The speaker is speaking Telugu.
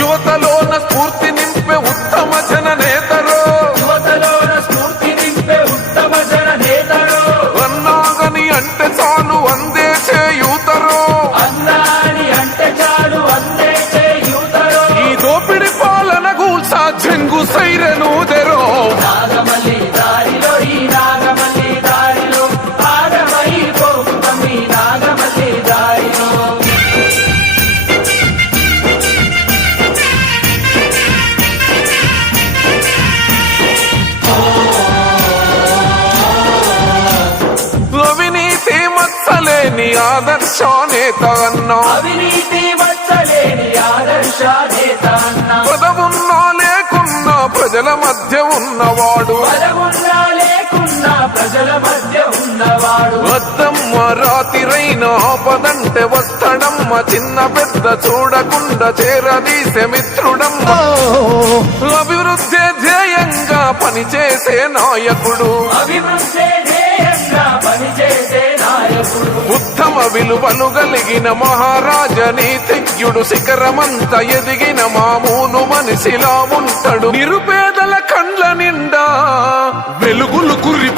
యువతలోన స్ఫూర్తి నింపే ఉత్తమ జననేతరో అన్నాగని అంటే చాలు అందేసే యూతరో ఈ దోపిడి పాలన గూల్సా జంగు సైరను దెరో అవినీతి మచ్చలేని ఆదర్శ నేత అన్నా పదవున్నా లేకున్నా ప్రజల మధ్య ఉన్నవాడు వద్దమ్మ రాతిరైన ఆపదంటే వస్తడమ్మ చిన్న పెద్ద చూడకుండా చేరదీసే మిత్రుడమ్మ అభివృద్ధి ధ్యేయంగా పనిచేసే నాయకుడు ఉత్తమ విలువలు కలిగిన మహారాజ నీతిజ్ఞుడు శిఖరమంత ఎదిగిన మామూలు మనిషిలా ఉంటాడు నిరుపేదల కండ్ల నిండా వెలుగులు కుర్రి